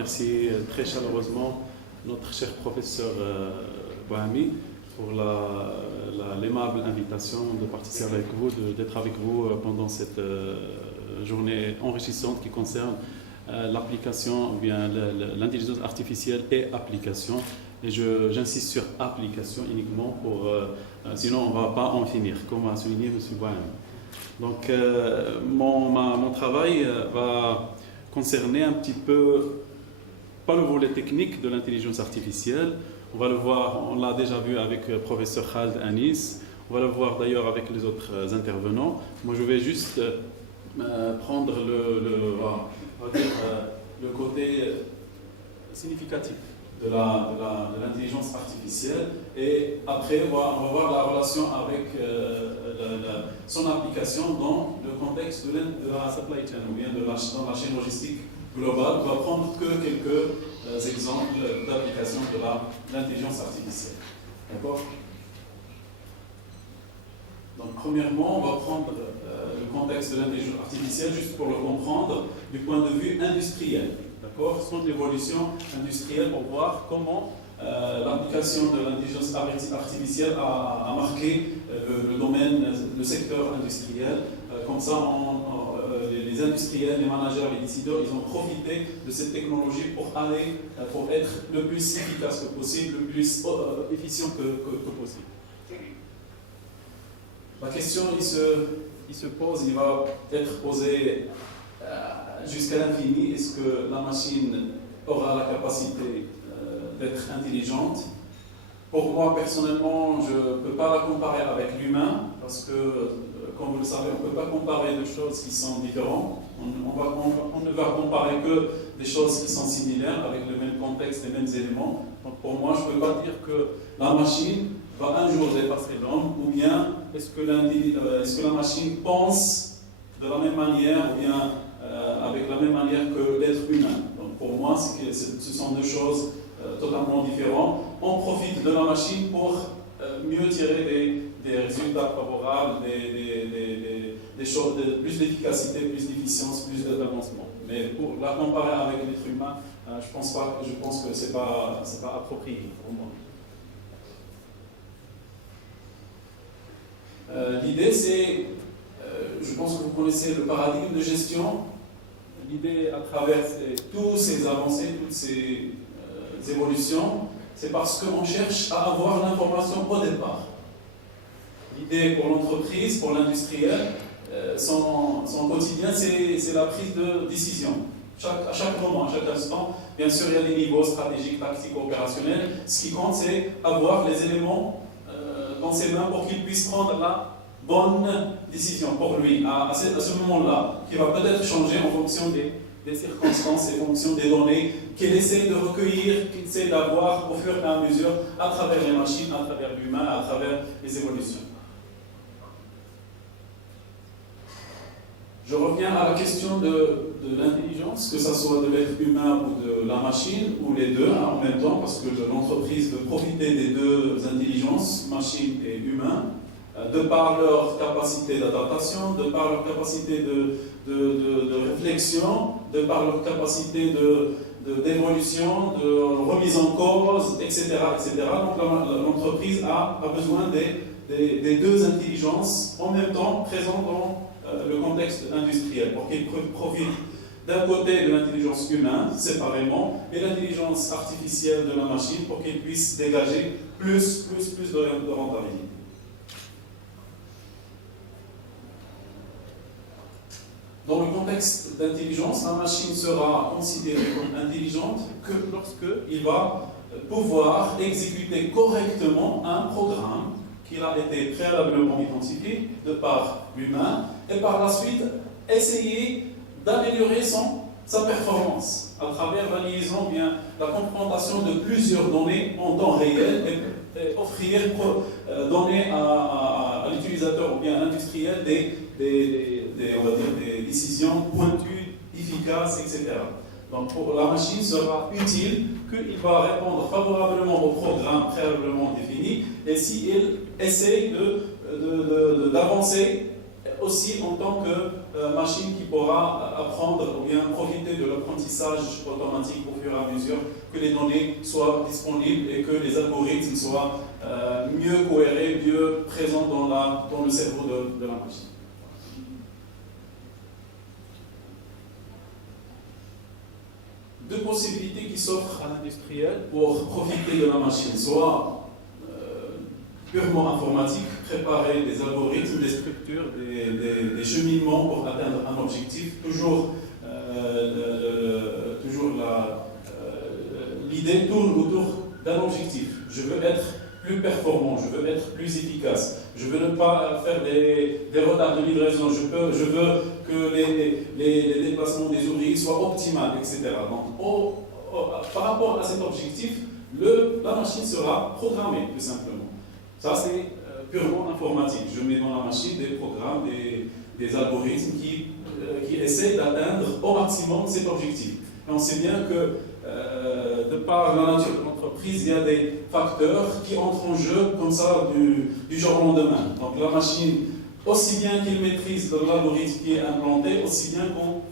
remercier très chaleureusement notre cher professeur Bouhami pour l'aimable invitation de participer avec vous, d'être avec vous pendant cette journée enrichissante qui concerne l'application, ou bien l'intelligence artificielle et application. Et j'insiste sur application uniquement sinon on ne va pas en finir, comme a souligné M. Bouhami. Donc mon travail va concerner un petit peu, pas le volet technique de l'intelligence artificielle, on va le voir, on l'a déjà vu avec le professeur Khaled Anis, on va le voir d'ailleurs avec les autres intervenants. Moi je vais juste prendre le côté significatif de l'intelligence artificielle et après on va voir la relation avec son application dans le contexte de la supply chain ou bien dans la chaîne logistique globale. On va prendre que quelques exemples d'application de l'intelligence artificielle. D'accord? Donc premièrement, on va prendre le contexte de l'intelligence artificielle juste pour le comprendre du point de vue industriel. D'accord? Son évolution industrielle pour voir comment l'application de l'intelligence artificielle a marqué le domaine, le secteur industriel. Comme ça, les industriels, les managers, les décideurs, ils ont profité de cette technologie pour être le plus efficace que possible, le plus efficient que possible. La question, il se pose, il va être posé jusqu'à l'infini. Est-ce que la machine aura la capacité d'être intelligente? Pour moi, personnellement, je ne peux pas la comparer avec l'humain, parce que, comme vous le savez, on ne peut pas comparer deux choses qui sont différentes. On ne va comparer que des choses qui sont similaires, avec le même contexte, les mêmes éléments. Donc pour moi, je ne peux pas dire que la machine va un jour dépasser l'homme, ou bien est-ce que la machine pense de la même manière, ou bien avec la même manière que l'être humain. Donc pour moi, ce sont deux choses totalement différentes. On profite de la machine pour mieux tirer des résultats favorables, des choses, plus d'efficacité, plus d'efficience, plus d'avancement. Mais pour la comparer avec l'être humain, je pense que c'est pas approprié pour moi. L'idée, c'est, je pense que vous connaissez le paradigme de gestion. L'idée, à travers toutes ces avancées, toutes ces évolutions, c'est parce qu'on cherche à avoir l'information au départ. L'idée pour l'entreprise, pour l'industriel, son quotidien, c'est la prise de décision. À chaque moment, à chaque instant, bien sûr, il y a des niveaux stratégiques, tactiques, opérationnels. Ce qui compte, c'est avoir les éléments dans ses mains pour qu'il puisse prendre la bonne décision pour lui, à ce moment-là, qui va peut-être changer en fonction des circonstances et en fonction des données qu'il essaie de recueillir, qu'il essaie d'avoir au fur et à mesure à travers les machines, à travers l'humain, à travers les évolutions. Je reviens à la question de l'intelligence, que ce soit de l'être humain ou de la machine, ou les deux en même temps, parce que l'entreprise veut profiter des deux intelligences, machine et humain, de par leur capacité d'adaptation, de par leur capacité de réflexion, de par leur capacité d'évolution, de remise en cause, etc. etc. Donc l'entreprise a besoin des deux intelligences en même temps présentes dans le contexte industriel, pour qu'ils profitent d'un côté de l'intelligence humaine séparément et l'intelligence artificielle de la machine pour qu'ils puissent dégager plus de rentabilité. Dans le contexte d'intelligence, la machine sera considérée comme intelligente que lorsqu'il va pouvoir exécuter correctement un programme qui a été préalablement identifié de par l'humain et par la suite essayer d'améliorer sa performance à travers la liaison, bien la confrontation de plusieurs données en temps réel et offrir donner à l'utilisateur ou bien à l'industriel on va dire des décisions pointues, efficaces, etc. Donc pour la machine sera utile qu'il va répondre favorablement au programme préalablement défini et si elle essaye d'avancer aussi en tant que machine qui pourra apprendre ou bien profiter de l'apprentissage automatique au fur et à mesure que les données soient disponibles et que les algorithmes soient mieux cohérents, mieux présents dans le cerveau de la machine. Deux possibilités qui s'offrent à l'industriel pour profiter de la machine, soit purement informatique, préparer des algorithmes, des structures, des cheminements pour atteindre un objectif. Toujours l'idée tourne autour d'un objectif. Je veux être plus performant, je veux être plus efficace, je veux ne pas faire des retards de livraison, je veux que les déplacements des ouvriers soient optimaux, etc. Donc, par rapport à cet objectif, la machine sera programmée, tout simplement. Ça, c'est purement informatique. Je mets dans la machine des programmes, des algorithmes qui essayent d'atteindre au maximum cet objectif. Et on sait bien que, de par la nature de l'entreprise, il y a des facteurs qui entrent en jeu comme ça du jour au lendemain. Donc la machine, aussi bien qu'il maîtrise l'algorithme qui est implanté, aussi bien qu'on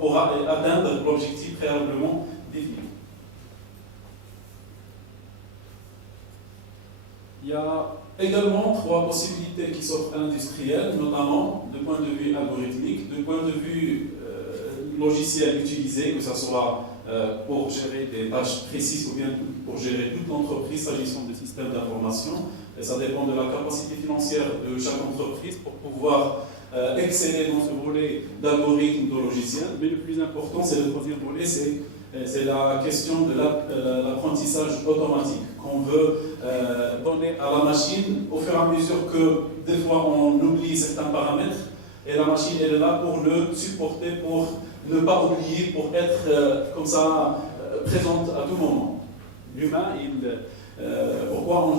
pourra atteindre l'objectif préalablement défini. Il y a également trois possibilités qui s'offrent à l'industriel, notamment du point de vue algorithmique, du point de vue logiciel utilisé, que ce soit pour gérer des tâches précises ou bien pour gérer toute l'entreprise s'agissant de systèmes d'information. Et ça dépend de la capacité financière de chaque entreprise pour pouvoir exceller dans ce volet d'algorithme, de logiciel. Mais le plus important, c'est le troisième volet, c'est la question de l'apprentissage automatique qu'on veut donner à la machine au fur et à mesure que des fois on oublie certains paramètres et la machine elle est là pour le supporter, pour ne pas oublier, pour être comme ça présente à tout moment. L'humain, pourquoi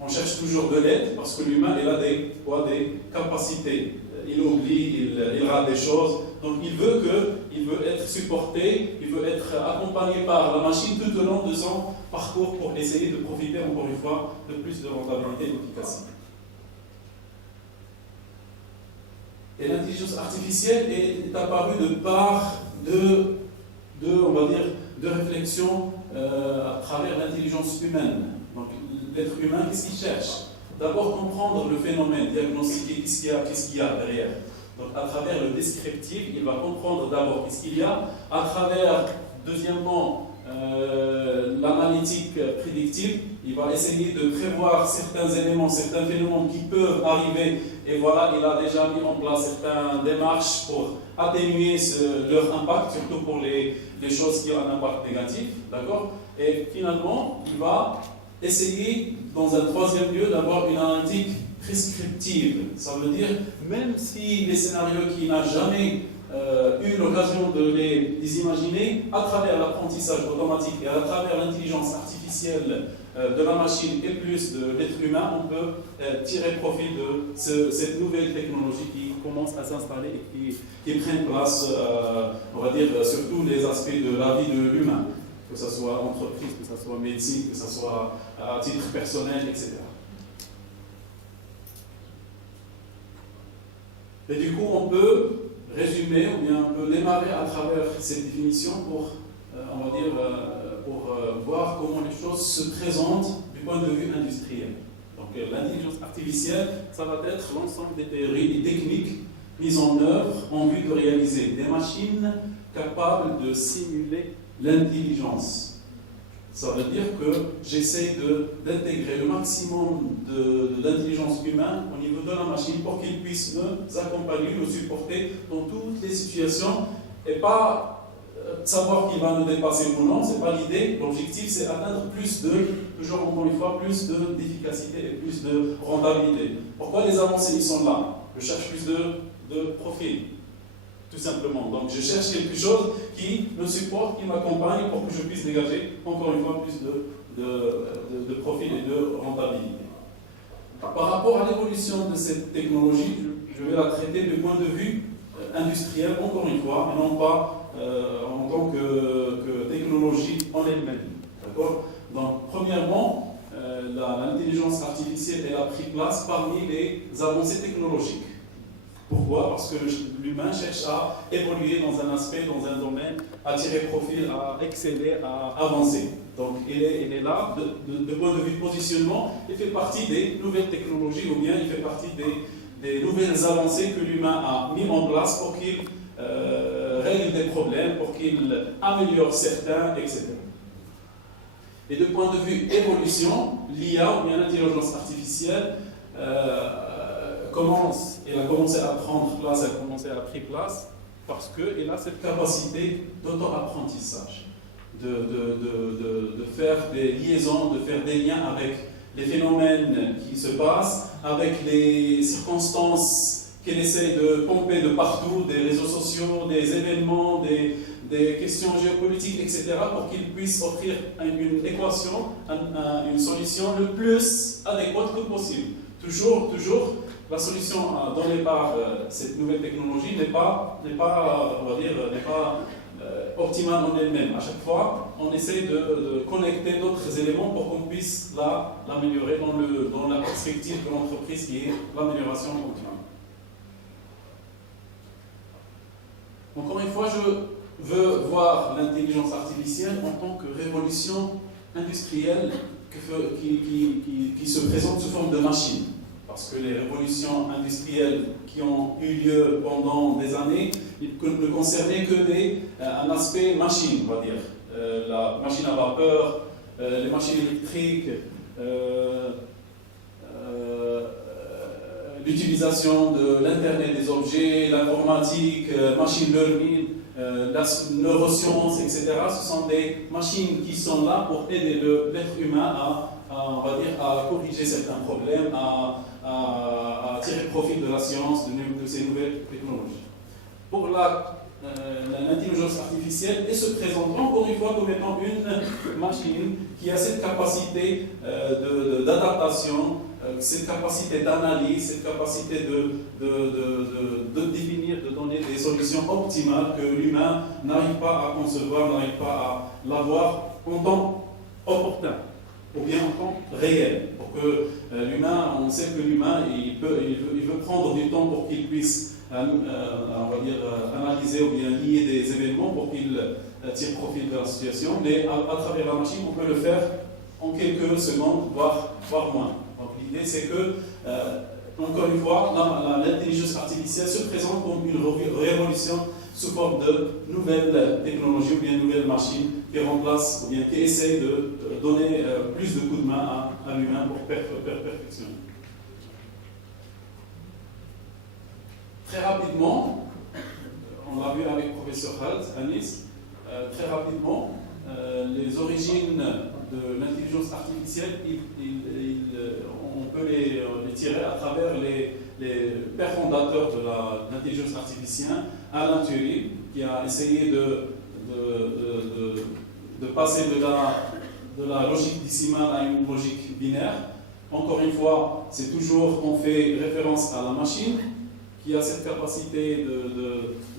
on cherche toujours de l'aide? Parce que l'humain il a des capacités, il oublie, il rate des choses. Donc il veut être supporté, il veut être accompagné par la machine tout au long de son parcours pour essayer de profiter encore une fois de plus de rentabilité et d'efficacité. Et l'intelligence artificielle est apparue de par on va dire, de réflexion à travers l'intelligence humaine. Donc l'être humain, qu'est-ce qu'il cherche? D'abord comprendre le phénomène, diagnostiquer qu'est-ce qu'il y a derrière. Donc à travers le descriptif, il va comprendre d'abord qu'est-ce qu'il y a. À travers, deuxièmement, l'analytique prédictive, il va essayer de prévoir certains éléments, certains phénomènes qui peuvent arriver. Et voilà, il a déjà mis en place certaines démarches pour atténuer leur impact, surtout pour les choses qui ont un impact négatif. D'accord? Et finalement, il va essayer, dans un troisième lieu, d'avoir une analytique prescriptive. Ça veut dire, même si les scénarios qui n'ont jamais eu l'occasion de les imaginer, à travers l'apprentissage automatique et à travers l'intelligence artificielle de la machine et plus de l'être humain, on peut tirer profit de cette nouvelle technologie qui commence à s'installer et qui prend place, on va dire, sur tous les aspects de la vie de l'humain, que ce soit entreprise, que ce soit médecine, que ce soit à titre personnel, etc. Et du coup, on peut résumer ou bien on peut démarrer à travers cette définition pour, on va dire, pour voir comment les choses se présentent du point de vue industriel. Donc l'intelligence artificielle, ça va être l'ensemble des théories et techniques mises en œuvre en vue de réaliser des machines capables de simuler l'intelligence. Ça veut dire que j'essaie d'intégrer le maximum d'intelligence humaine au niveau de la machine pour qu'il puisse nous accompagner, nous supporter dans toutes les situations et pas savoir qu'il va nous dépasser ou non, ce n'est pas l'idée. L'objectif, c'est atteindre toujours encore une fois, plus d'efficacité et plus de rentabilité. Pourquoi les avancées ils sont là? Je cherche plus de profil. Tout simplement. Donc je cherche quelque chose qui me supporte, qui m'accompagne pour que je puisse dégager encore une fois plus de profit et de rentabilité. Par rapport à l'évolution de cette technologie, je vais la traiter du point de vue industriel, encore une fois, et non pas en tant que technologie en elle-même. D'accord? Donc premièrement, l'intelligence artificielle elle a pris place parmi les avancées technologiques. Pourquoi? Parce que l'humain cherche à évoluer dans un aspect, dans un domaine, à tirer profit, à exceller, à avancer. Donc il est là, de point de vue positionnement, il fait partie des nouvelles technologies ou bien il fait partie des nouvelles avancées que l'humain a mis en place pour qu'il règle des problèmes, pour qu'il améliore certains, etc. Et de point de vue évolution, l'IA ou bien l'intelligence artificielle elle a commencé à prendre place, elle a commencé à prendre place parce qu'elle a cette capacité d'auto-apprentissage, de faire des liaisons, de faire des liens avec les phénomènes qui se passent, avec les circonstances qu'elle essaie de pomper de partout, des réseaux sociaux, des événements, des questions géopolitiques, etc., pour qu'il puisse offrir une équation, une solution le plus adéquate que possible. Toujours, la solution donnée par cette nouvelle technologie n'est pas optimale en elle-même. À chaque fois, on essaie de connecter d'autres éléments pour qu'on puisse l'améliorer dans la perspective de l'entreprise qui est l'amélioration continue. Encore une fois, je veux voir l'intelligence artificielle en tant que révolution industrielle qui se présente sous forme de machine. Parce que les révolutions industrielles qui ont eu lieu pendant des années ne concernaient que un aspect machine, on va dire. La machine à vapeur, les machines électriques, l'utilisation de l'Internet des objets, l'informatique, machine learning, la neuroscience, etc. Ce sont des machines qui sont là pour aider l'être humain à corriger certains problèmes, à tirer profit de la science, de ces nouvelles technologies. Pour l'intelligence artificielle, elle se présente encore une fois comme étant une machine qui a cette capacité d'adaptation, cette capacité d'analyse, cette capacité de définir, de donner des solutions optimales que l'humain n'arrive pas à concevoir, n'arrive pas à l'avoir en temps opportun ou bien en temps réel. Pour que l'humain, on sait que l'humain, il veut prendre du temps pour qu'il puisse analyser ou bien lier des événements pour qu'il tire profit de la situation, mais à travers la machine, on peut le faire en quelques secondes, voire moins. Donc l'idée, c'est que, encore une fois, l'intelligence artificielle se présente comme une révolution sous forme de nouvelles technologies ou bien nouvelles machines qui remplacent ou bien qui essayent de donner plus de coups de main à l'humain pour perfectionner. Très rapidement, on l'a vu avec le professeur Khaled à Nice, très rapidement, les origines de l'intelligence artificielle, on peut les tirer à travers les pères fondateurs de l'intelligence artificielle, Alan Turing, qui a essayé de passer de la logique décimale à une logique binaire. Encore une fois, on fait référence à la machine, qui a cette capacité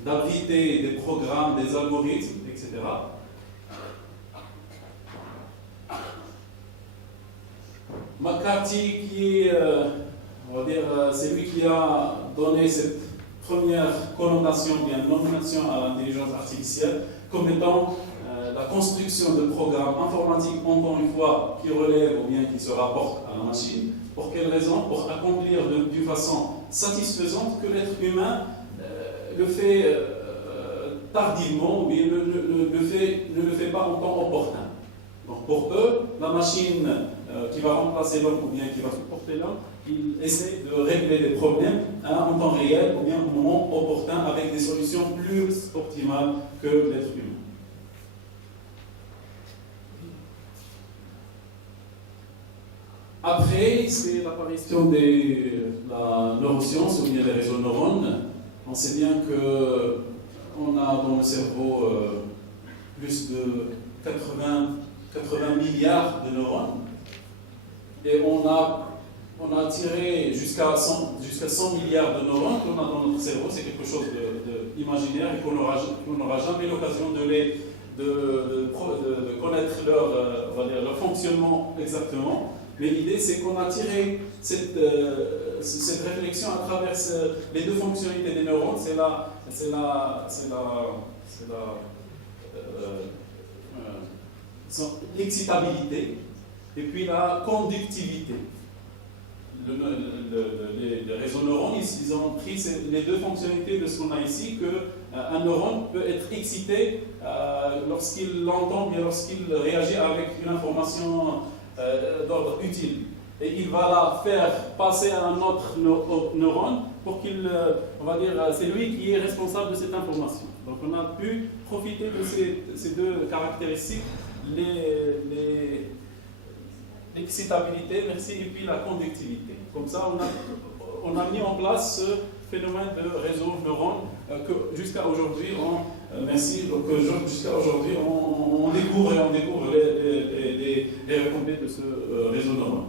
d'abriter des programmes, des algorithmes, etc. McCarthy, qui est, c'est lui qui a donné cette première connotation, bien nomination à l'intelligence artificielle, comme étant la construction de programmes informatiques, encore une fois, qui relèvent ou bien qui se rapportent à la machine. Pour quelle raison? Pour accomplir d'une façon satisfaisante que l'être humain le fait tardivement ou bien ne le fait pas en temps opportun. Donc pour eux, la machine qui va remplacer l'homme ou bien qui va supporter l'homme, il essaie de régler des problèmes en temps réel ou bien au moment opportun avec des solutions plus optimales que l'être humain. Après, c'est l'apparition de la neuroscience ou bien des réseaux de neurones. On sait bien qu'on a dans le cerveau plus de 80 milliards de neurones. Et on a tiré jusqu'à 100 milliards de neurones qu'on a dans notre cerveau. C'est quelque chose d'imaginaire et qu'on n'aura jamais l'occasion de connaître leur fonctionnement exactement. Mais l'idée, c'est qu'on a tiré cette réflexion à travers les deux fonctionnalités des neurones, c'est l'excitabilité et puis la conductivité. Les réseaux neurones, ils ont pris les deux fonctionnalités de ce qu'on a ici, qu'un neurone peut être excité lorsqu'il l'entend, bien lorsqu'il réagit avec une information d'ordre utile. Et il va la faire passer à un autre neurone pour qu'il, on va dire, c'est lui qui est responsable de cette information. Donc on a pu profiter de ces deux caractéristiques, l'excitabilité, merci, et puis la conductivité. Comme ça, on a mis en place ce phénomène de réseau neurones que jusqu'à aujourd'hui, jusqu'à aujourd'hui, on découvre les retombées de ce réseau neurone.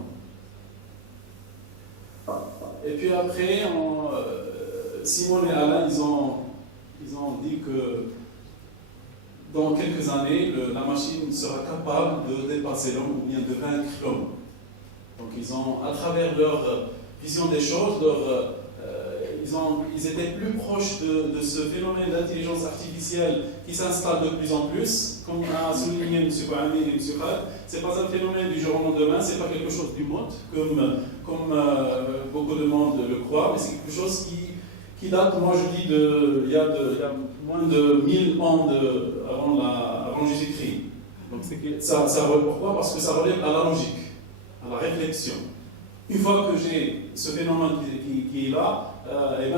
Et puis après, Simon et Alain, ils ont dit que dans quelques années, la machine sera capable de dépasser l'homme ou bien de vaincre l'homme. Donc à travers leur vision des choses, ils étaient plus proches de ce phénomène d'intelligence artificielle qui s'installe de plus en plus. Comme a souligné M. Bouhamid et M. Khaled, ce n'est pas un phénomène du jour au lendemain, ce n'est pas quelque chose du mode, comme beaucoup de monde le croient, mais c'est quelque chose qui date, moi je dis, il y a moins de 1000 ans avant Jésus-Christ. Donc pourquoi? Parce que ça relève à la logique, à la réflexion. Une fois que j'ai ce phénomène qui est là,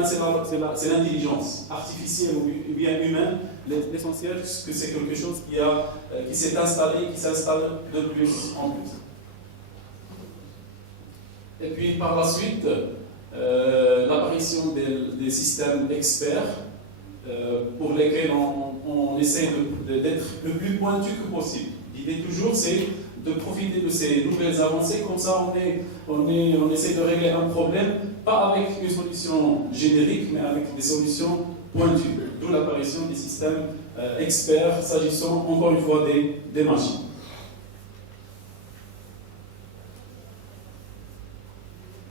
c'est l'intelligence artificielle ou bien humaine. L'essentiel, c'est que c'est quelque chose qui s'est installé, qui s'installe de plus en plus. Et puis par la suite, l'apparition des systèmes experts pour lesquels on essaie d'être le plus pointu que possible. L'idée toujours, c'est de profiter de ces nouvelles avancées, comme ça on essaie de régler un problème, pas avec une solution générique, mais avec des solutions pointues. D'où l'apparition des systèmes experts, s'agissant encore une fois des machines.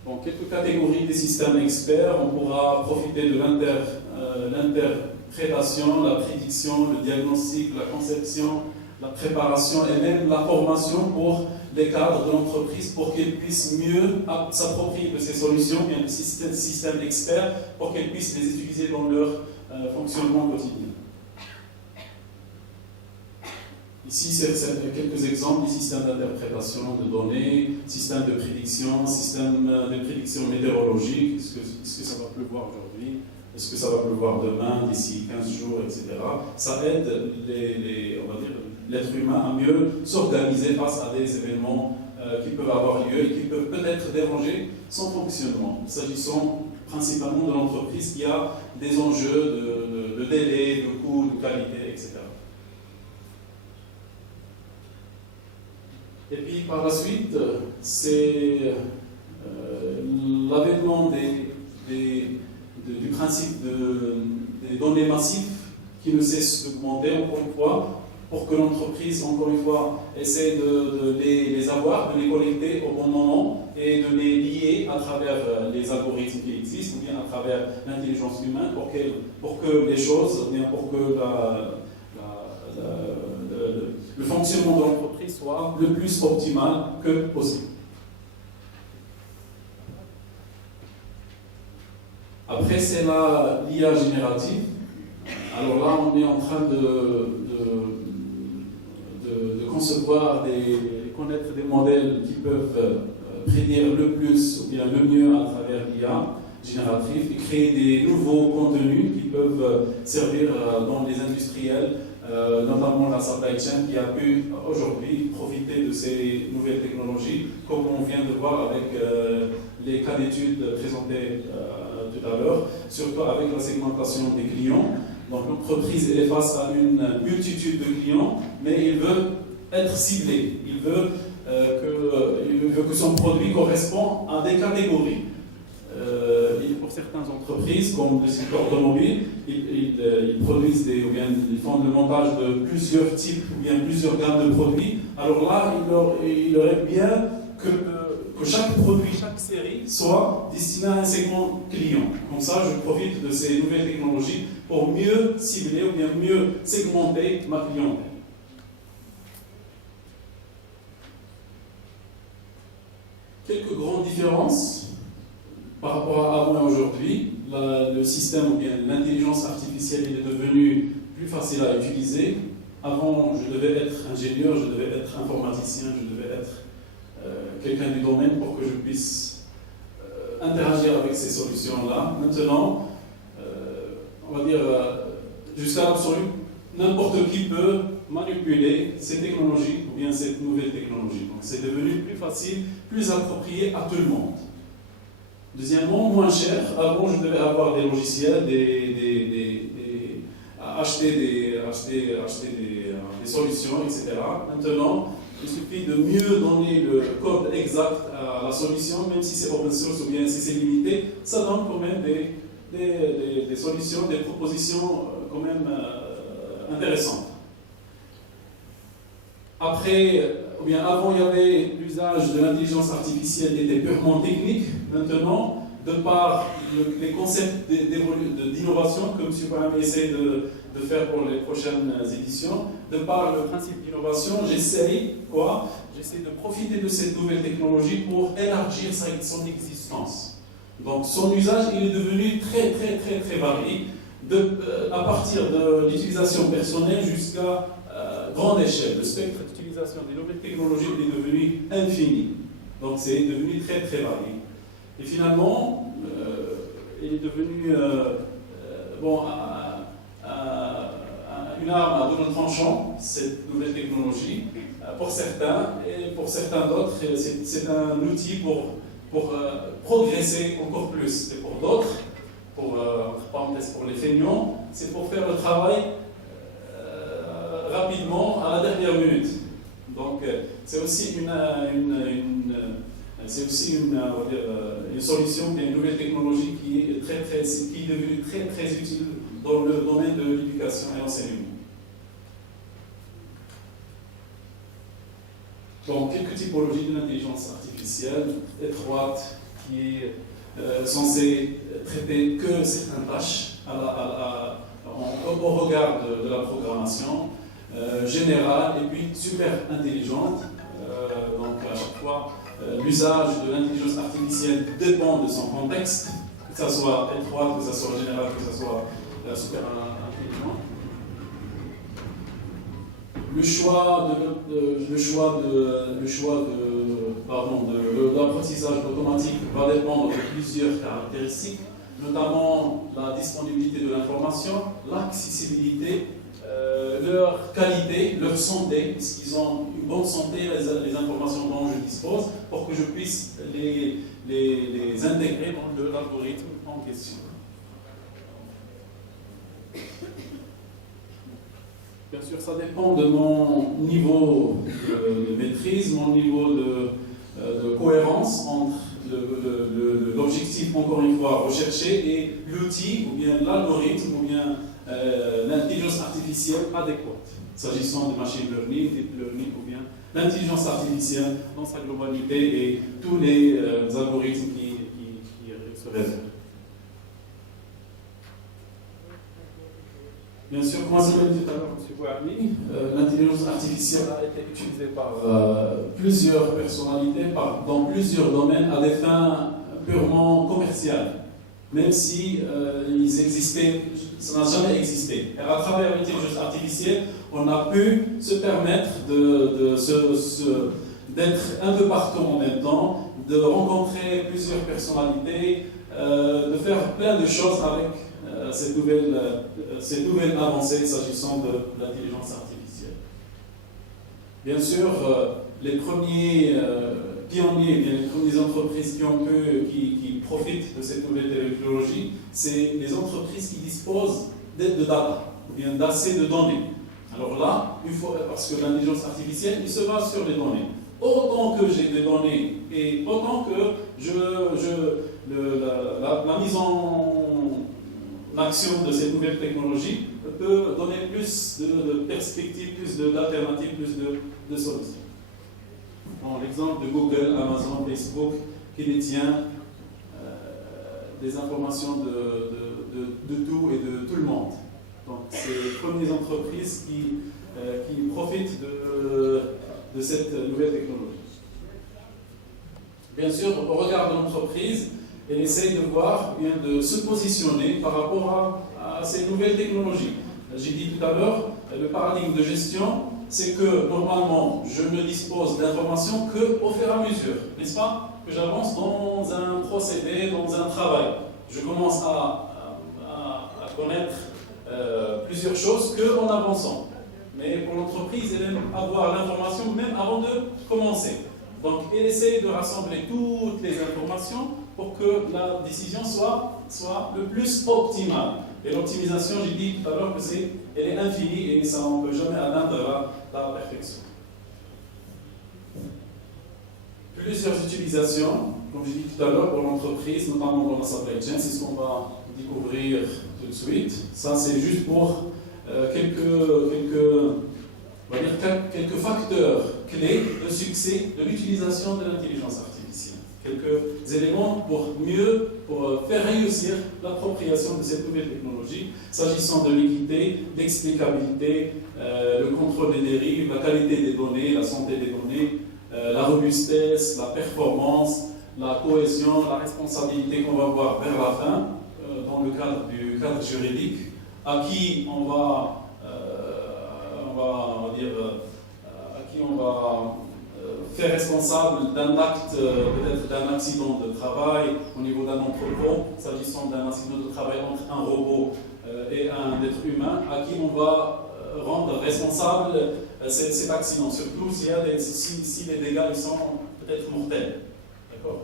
Bon, quelques catégories des systèmes experts. On pourra profiter de l'interprétation, la prédiction, le diagnostic, la conception, la préparation et même la formation pour les cadres de l'entreprise pour qu'ils puissent mieux s'approprier de ces solutions, bien des systèmes experts, pour qu'ils puissent les utiliser dans leur fonctionnement quotidien. Ici, c'est quelques exemples des systèmes d'interprétation de données, systèmes de prédiction, systèmes de prédiction météorologique. Est-ce que ça va pleuvoir aujourd'hui? Est-ce que ça va pleuvoir demain, d'ici 15 jours, etc. Ça aide on va dire, l'être humain à mieux s'organiser face à des événements qui peuvent avoir lieu et qui peuvent peut-être déranger son fonctionnement. S'agissant principalement de l'entreprise qui a des enjeux de délai, de coût, de qualité, etc. Et puis par la suite, c'est l'avènement du principe des données massives qui ne cesse d'augmenter encore une fois, pour que l'entreprise, encore une fois, essaie de les avoir, de les collecter au bon moment et de les lier à travers les algorithmes qui existent, ou bien à travers l'intelligence humaine, pour que les choses, ou bien pour que le fonctionnement de l'entreprise soit le plus optimal que possible. Après, c'est l'IA générative. Alors là, on est en train de concevoir, connaître des modèles qui peuvent prédire le plus ou bien le mieux à travers l'IA générative et créer des nouveaux contenus qui peuvent servir dans les industriels, notamment la supply chain qui a pu aujourd'hui profiter de ces nouvelles technologies, comme on vient de voir avec les cas d'études présentés tout à l'heure, surtout avec la segmentation des clients. Donc l'entreprise est face à une multitude de clients, mais il veut être ciblé, il veut que son produit corresponde à des catégories. Pour certaines entreprises, comme le secteur automobile, ils produisent ou bien ils font le montage de plusieurs types ou bien plusieurs gammes de produits. Alors là, il aurait bien que chaque produit, chaque série soit destiné à un segment client. Comme ça, je profite de ces nouvelles technologies pour mieux cibler ou bien mieux segmenter ma clientèle. Quelques grandes différences par rapport à avant et aujourd'hui. Le système ou bien l'intelligence artificielle il est devenu plus facile à utiliser. Avant, je devais être ingénieur, je devais être informaticien, je devais être quelqu'un du domaine pour que je puisse interagir avec ces solutions-là. Maintenant, on va dire, jusqu'à l'absolu, n'importe qui peut manipuler ces technologies ou bien cette nouvelle technologie. Donc c'est devenu plus facile, plus approprié à tout le monde. Deuxièmement, moins cher. Avant, je devais avoir des logiciels, acheter des solutions, etc. Maintenant, il suffit de mieux donner le code exact à la solution, même si c'est open source ou bien si c'est limité, ça donne quand même des solutions, des propositions quand même intéressantes. Après, ou bien avant, il y avait l'usage de l'intelligence artificielle qui était purement technique. Maintenant, de par les concepts d'innovation que M. Kwame essaie de faire pour les prochaines éditions, de par le principe d'innovation, j'essaie de profiter de cette nouvelle technologie pour élargir son existence. Donc son usage il est devenu très varié, à partir de l'utilisation personnelle jusqu'à grande échelle. Le spectre d'utilisation des nouvelles technologies est devenu infini. Donc c'est devenu très varié. Et finalement, il est devenu une arme à double tranchant, cette nouvelle technologie, pour certains, et pour certains d'autres, c'est un outil pour progresser encore plus. Et pour d'autres, entre parenthèses pour les feignants, c'est pour faire le travail rapidement à la dernière minute. Donc c'est aussi une solution, une nouvelle technologie qui est devenue très utile dans le domaine de l'éducation et l'enseignement. Donc, quelques typologies de l'intelligence artificielle étroite qui est censée traiter que certaines tâches au regard de la programmation générale et puis super intelligente. Donc, à chaque fois, l'usage de l'intelligence artificielle dépend de son contexte, que ce soit étroite, que ce soit générale, que ce soit super intelligente. Le choix de l'apprentissage automatique va dépendre de plusieurs caractéristiques, notamment la disponibilité de l'information, l'accessibilité, leur qualité, leur santé, est-ce qu'ils ont une bonne santé, les informations dont je dispose, pour que je puisse les intégrer dans l'algorithme en question. Bien sûr, ça dépend de mon niveau de maîtrise, mon niveau de cohérence entre l'objectif, encore une fois, recherché et l'outil, ou bien l'algorithme, ou bien l'intelligence artificielle adéquate, s'agissant de machine learning, deep learning, ou bien l'intelligence artificielle dans sa globalité et tous les algorithmes qui se révèlent. Bien sûr, comme je l'ai dit tout à l'heure, M. Kouami, l'intelligence artificielle a été utilisée par plusieurs personnalités, dans plusieurs domaines, à des fins purement commerciales. Même si ils existaient, ça n'a jamais existé. Et à travers l'intelligence artificielle, on a pu se permettre d'être un peu partout en même temps, de rencontrer plusieurs personnalités, de faire plein de choses avec cette nouvelle avancée s'agissant de l'intelligence artificielle. Bien sûr, les premiers pionniers, les premières entreprises qui profitent de cette nouvelle technologie, c'est les entreprises qui disposent de data, ou bien d'assez de données. Alors là, parce que l'intelligence artificielle, il se base sur les données. Autant que j'ai des données et autant que la mise en action de cette nouvelle technologie peut donner plus de perspectives, plus d'alternatives, plus de solutions. Bon, l'exemple de Google, Amazon, Facebook, qui détient des informations de tout et de tout le monde. Donc, c'est les premières entreprises qui profitent de cette nouvelle technologie. Bien sûr, au regard de l'entreprise, elle essaye de voir, bien de se positionner par rapport à ces nouvelles technologies. J'ai dit tout à l'heure, le paradigme de gestion, c'est que normalement, je ne dispose d'informations qu'au fur et à mesure, n'est-ce pas? Que j'avance dans un procédé, dans un travail. Je commence à connaître plusieurs choses qu'en avançant. Mais pour l'entreprise, elle aime avoir l'information même avant de commencer. Donc, elle essaie de rassembler toutes les informations pour que la décision soit le plus optimale. Et l'optimisation, j'ai dit tout à l'heure que elle est infinie et ça, on ne peut jamais atteindre la perfection. Plusieurs utilisations, comme j'ai dit tout à l'heure, pour l'entreprise, notamment dans la supply chain, c'est ce qu'on va découvrir tout de suite. Ça, c'est juste pour quelques facteurs clés de succès de l'utilisation de l'intelligence artificielle. Quelques éléments pour faire réussir l'appropriation de cette nouvelle technologie, s'agissant de l'équité, l'explicabilité, le contrôle des dérives, la qualité des données, la santé des données, la robustesse, la performance, la cohésion, la responsabilité qu'on va voir vers la fin, dans le cadre du cadre juridique, à qui on va faire responsable d'un acte, peut-être d'un accident de travail au niveau d'un entrepôt, s'agissant d'un accident de travail entre un robot et un être humain, à qui on va rendre responsable cet accident, surtout si les dégâts sont peut-être mortels. D'accord ?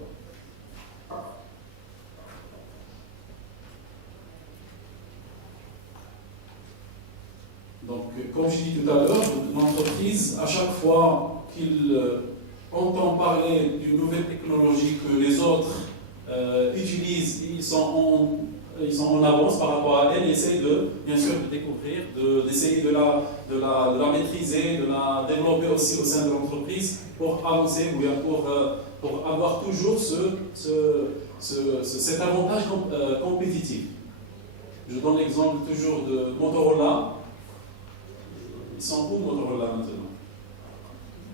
Donc, comme je dis tout à l'heure, l'entreprise, à chaque fois qu'il entend parler d'une nouvelle technologie que les autres utilisent, ils sont en avance par rapport à elle, essaient bien sûr de découvrir, d'essayer de la maîtriser, de la développer aussi au sein de l'entreprise pour avancer ou bien pour avoir toujours cet avantage compétitif. Je donne l'exemple toujours de Motorola. Ils sont où Motorola maintenant?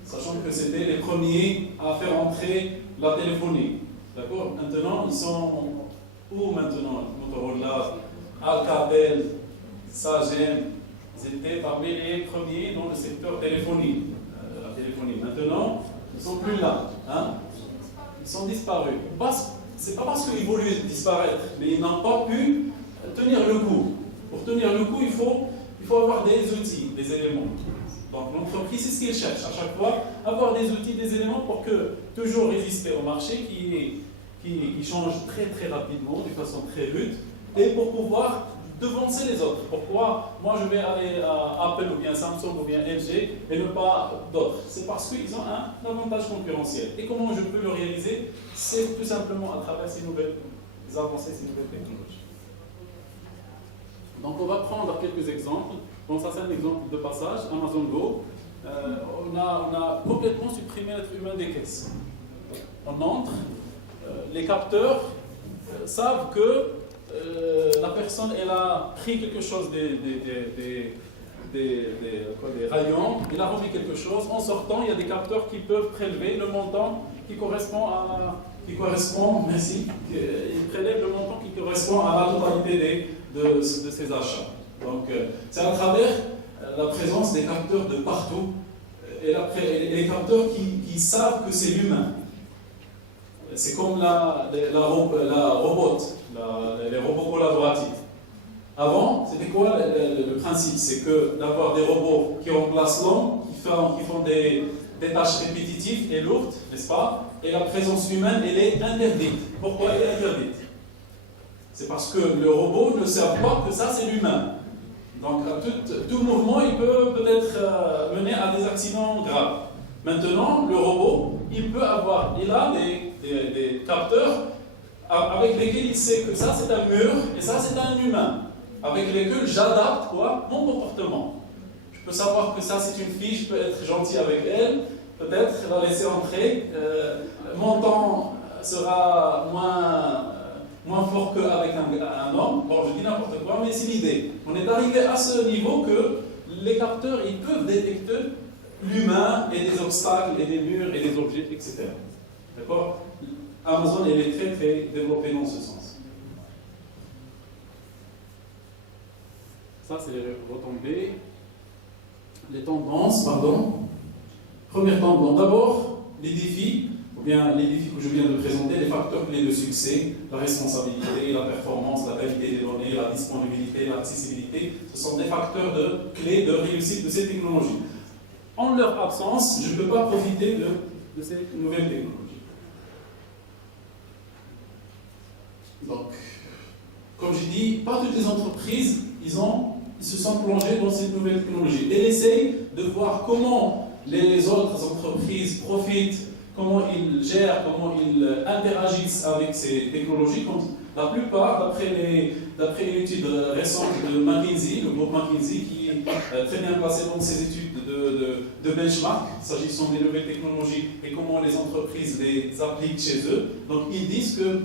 Sachant que c'était les premiers à faire entrer la téléphonie. D'accord? Maintenant, ils sont où maintenant? Motorola, Alcatel, Sagem, ils étaient parmi les premiers dans le secteur téléphonie. La téléphonie. Maintenant, ils ne sont plus là. Hein? Ils sont disparus. Ce n'est pas parce qu'ils voulaient disparaître, mais ils n'ont pas pu tenir le coup. Pour tenir le coup, il faut avoir des outils, des éléments. Donc l'entreprise, c'est ce qu'elle cherche à chaque fois, avoir des outils, des éléments pour toujours résister au marché qui change très très rapidement, de façon très rude, et pour pouvoir devancer les autres. Pourquoi moi je vais aller à Apple ou bien Samsung ou bien LG et ne pas d'autres? C'est parce qu'ils ont un avantage concurrentiel. Et comment je peux le réaliser? C'est tout simplement à travers ces nouvelles avancées, ces nouvelles technologies. Donc on va prendre quelques exemples. Bon, ça c'est un exemple de passage, Amazon Go. On a complètement supprimé l'être humain des caisses. On entre, les capteurs savent que la personne elle a pris quelque chose des rayons, il a remis quelque chose. En sortant, il y a des capteurs qui peuvent prélever le montant qui correspond ils prélèvent le montant qui correspond à la totalité de ces achats. Donc, c'est à travers la présence des capteurs de partout et les capteurs qui savent que c'est l'humain. C'est comme les robots collaboratifs. Avant, c'était quoi le principe? C'est que d'avoir des robots qui remplacent l'homme, qui font des tâches répétitives et lourdes, n'est-ce pas? Et la présence humaine, elle est interdite. Pourquoi elle est interdite? C'est parce que le robot ne sait pas que ça, c'est l'humain. Donc, tout mouvement, il peut peut-être mener à des accidents graves. Maintenant, le robot, il a des capteurs avec lesquels il sait que ça, c'est un mur et ça, c'est un humain. Avec lesquels j'adapte mon comportement. Je peux savoir que ça, c'est une fille, je peux être gentil avec elle. peut-être, la laisser entrer. Montant sera moins fort qu'avec un homme. Bon, je dis n'importe quoi, mais c'est l'idée. On est arrivé à ce niveau que les capteurs, ils peuvent détecter l'humain et des obstacles, et des murs, et des objets, etc. D'accord? Amazon, elle est très, très développée dans ce sens. Ça, c'est les retombées. Les tendances, pardon. Première tendance, d'abord, les défis, ou bien les défis que je viens de présenter, les facteurs clés de succès, la responsabilité, la performance, la qualité des données, la disponibilité, l'accessibilité, ce sont des facteurs clés de réussite de ces technologies. En leur absence, je ne peux pas profiter de ces nouvelles technologies. Donc, comme j'ai dit, pas toutes les entreprises, ils se sont plongées dans cette nouvelle technologie. Elles essayent de voir comment les autres entreprises profitent, comment ils gèrent, comment ils interagissent avec ces technologies. La plupart, d'après une étude récente de McKinsey, le groupe McKinsey, qui est très bien placé dans ses études de benchmark, s'agissant des nouvelles technologies et comment les entreprises les appliquent chez eux. Donc, ils disent que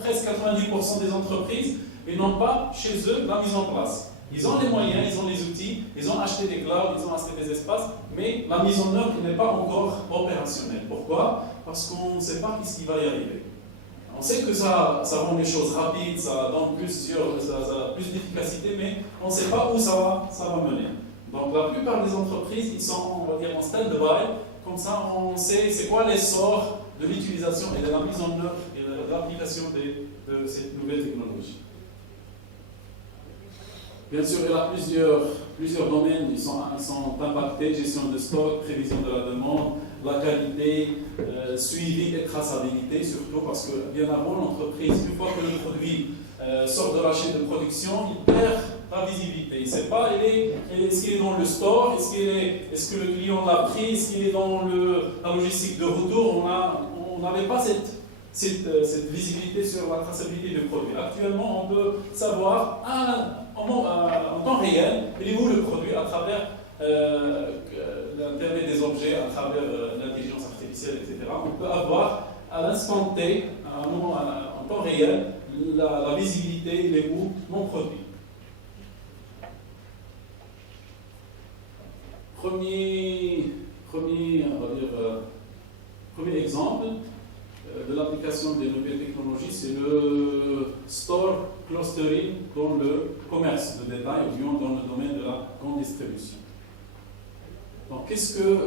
presque 90% des entreprises, ils n'ont pas chez eux la mise en place. Ils ont les moyens, ils ont les outils, ils ont acheté des clouds, ils ont acheté des espaces, mais la mise en œuvre n'est pas encore opérationnelle. Pourquoi? Parce qu'on ne sait pas ce qui va y arriver. On sait que ça rend les choses rapides, ça donne plus d'efficacité, mais on ne sait pas où ça va mener. Donc la plupart des entreprises, ils sont, on va dire, en stand-by, comme ça on sait c'est quoi l'essor de l'utilisation et de la mise en œuvre et de l'application de cette nouvelle technologie. Bien sûr, il y a plusieurs domaines qui sont impactés, gestion de stock, prévision de la demande, la qualité, suivi et traçabilité, surtout parce que bien avant l'entreprise, une fois que le produit sort de la chaîne de production, il perd la visibilité. Il ne sait pas, est-ce qu'il est dans le store, est-ce que le client l'a pris, est-ce qu'il est dans la logistique de retour. On n'avait pas cette visibilité sur la traçabilité du produit. Actuellement, on peut savoir en temps réel, il est où le produit à travers l'Internet des objets, à travers l'intelligence artificielle, etc. On peut avoir à l'instant T, en temps réel, la visibilité, il est où mon produit. Premier exemple de l'application des nouvelles technologies, c'est le store clustering dans le commerce de détail ou bien dans le domaine de la grande distribution. Donc, qu'est-ce que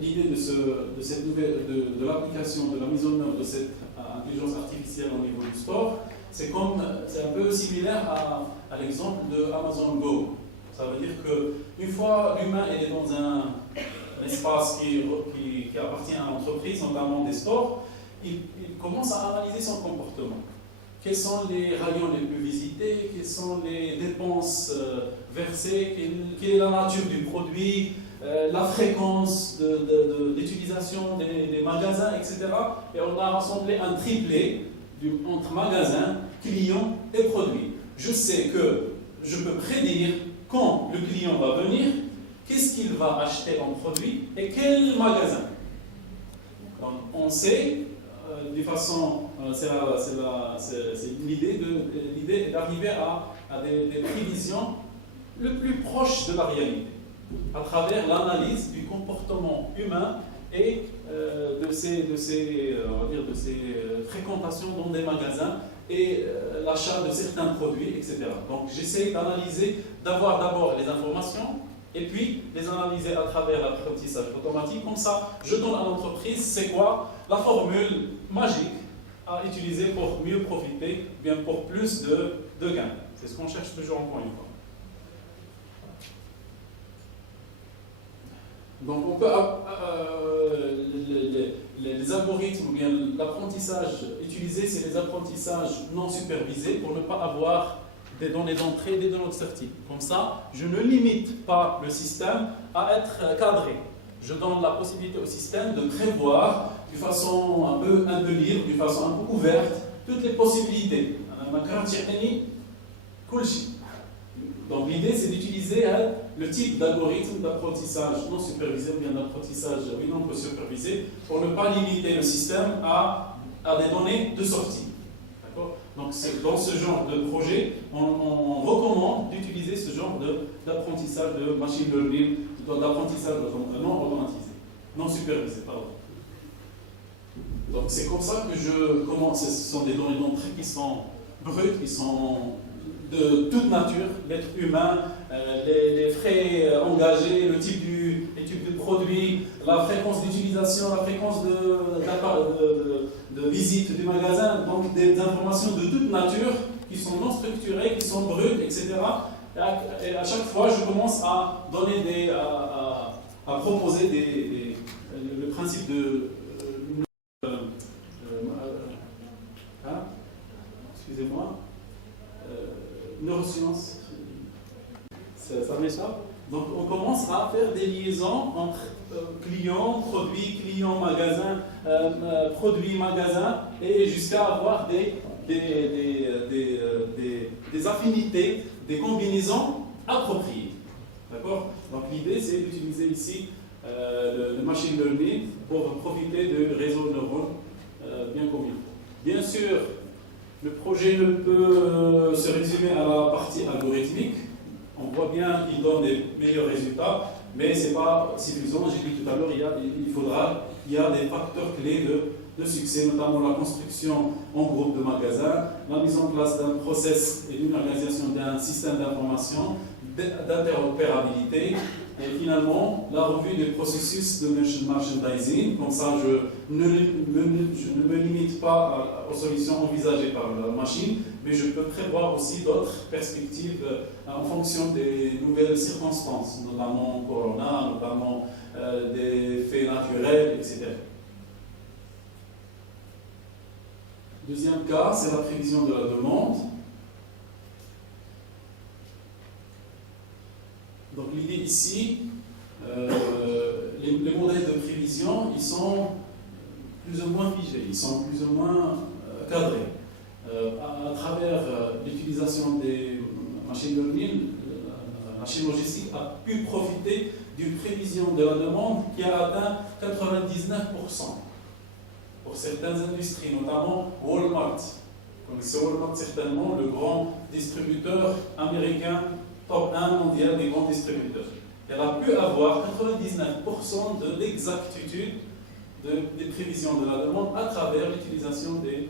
l'idée de cette nouvelle, de l'application, de la mise en œuvre de cette intelligence artificielle au niveau du store? C'est un peu similaire à l'exemple de Amazon Go. Ça veut dire qu'une fois l'humain est dans un espace qui appartient à l'entreprise, notamment des stores, il commence à analyser son comportement. Quels sont les rayons les plus visités, quelles sont les dépenses versées, quelle est la nature du produit, la fréquence d'utilisation des magasins, etc. Et on a rassemblé un triplé entre magasins, clients et produits. Je sais que je peux prédire quand le client va venir, qu'est-ce qu'il va acheter en produit et quel magasin. Donc, on sait, de façon, l'idée est d'arriver à des prévisions le plus proches de la réalité, à travers l'analyse du comportement humain et de ces fréquentations dans des magasins et l'achat de certains produits, etc. Donc j'essaie d'analyser, d'avoir d'abord les informations et puis les analyser à travers l'apprentissage automatique. Comme ça, je donne à l'entreprise c'est quoi la formule magique à utiliser pour mieux profiter, bien pour plus de gains. C'est ce qu'on cherche toujours encore une fois. Donc on peut les algorithmes ou bien l'apprentissage utilisé, c'est les apprentissages non supervisés pour ne pas avoir des données d'entrée et des données de sortie. Comme ça, je ne limite pas le système à être cadré. Je donne la possibilité au système de prévoir de façon un peu libre, de façon un peu ouverte, toutes les possibilités. Donc l'idée, c'est d'utiliser le type d'algorithme d'apprentissage non supervisé ou bien d'apprentissage oui, non supervisé pour ne pas limiter le système à des données de sortie. Donc dans ce genre de projet, on recommande d'utiliser ce genre d'apprentissage de machine learning, d'apprentissage non automatisé, non supervisé, pardon. Donc c'est comme ça que je commence. Ce sont des données d'entrée qui sont brutes, qui sont de toute nature, l'être humain, les frais engagés, les types de produits, la fréquence d'utilisation, la fréquence de visite du magasin, donc des informations de toute nature qui sont non structurées, qui sont brutes, etc. Et à chaque fois, je commence à donner à proposer le principe de excusez-moi, neurosciences, ça m'échappe. Donc on commence à faire des liaisons entre clients, produits, clients, magasins, produits, magasins, et jusqu'à avoir des affinités, des combinaisons appropriées. D'accord? Donc l'idée, c'est d'utiliser ici le machine learning pour profiter de réseaux de neurones bien comme il faut. Bien sûr, le projet ne peut se résumer à la partie algorithmique. On voit bien qu'il donne des meilleurs résultats, mais ce n'est pas suffisant. J'ai dit tout à l'heure, il y a des facteurs clés de succès, notamment la construction en groupe de magasins, la mise en place d'un process et d'une organisation d'un système d'information, d'interopérabilité, et finalement la revue des processus de merchandising. Comme ça, je ne me limite pas aux solutions envisagées par la machine, mais je peux prévoir aussi d'autres perspectives en fonction des nouvelles circonstances, notamment Corona, notamment des faits naturels, etc. Deuxième cas, c'est la prévision de la demande. Donc l'idée ici, les modèles de prévision, ils sont plus ou moins figés, ils sont plus ou moins cadrés. À travers l'utilisation des machines learning, la chaîne logistique a pu profiter d'une prévision de la demande qui a atteint 99%. Pour certaines industries, notamment Walmart. Vous connaissez Walmart certainement, le grand distributeur américain top 1 mondial des grands distributeurs. Elle a pu avoir 99% de l'exactitude des prévisions de la demande à travers l'utilisation des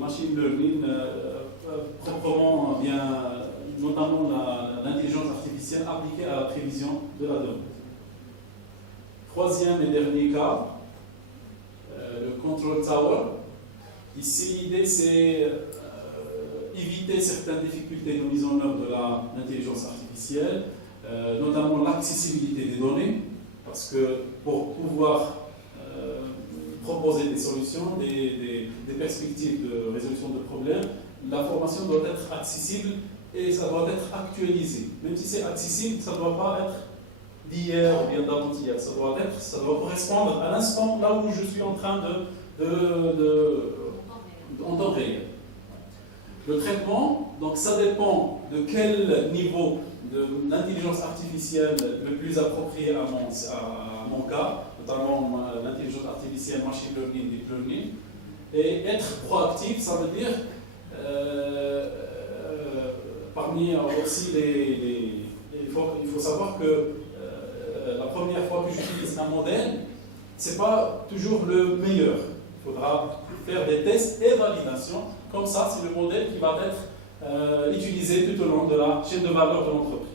machine learning proprement bien, notamment l'intelligence artificielle appliquée à la prévision de la demande. Troisième et dernier cas, le control tower. Ici, l'idée c'est éviter certaines difficultés de mise en œuvre de l'intelligence artificielle, notamment l'accessibilité des données, parce que pour pouvoir proposer des solutions, des perspectives de résolution de problèmes, l'information doit être accessible et ça doit être actualisé. Même si c'est accessible, ça ne doit pas être d'hier ou bien d'avant-hier. Ça doit correspondre à l'instant là où je suis en train en temps réel. Le traitement, donc ça dépend de quel niveau d'intelligence artificielle le plus approprié à mon cas, notamment l'intelligence artificielle, machine learning, deep learning. Et être proactif, ça veut dire, parmi aussi il faut savoir que la première fois que j'utilise un modèle, ce n'est pas toujours le meilleur. Il faudra faire des tests et validations. Comme ça, c'est le modèle qui va être utilisé tout au long de la chaîne de valeur de l'entreprise.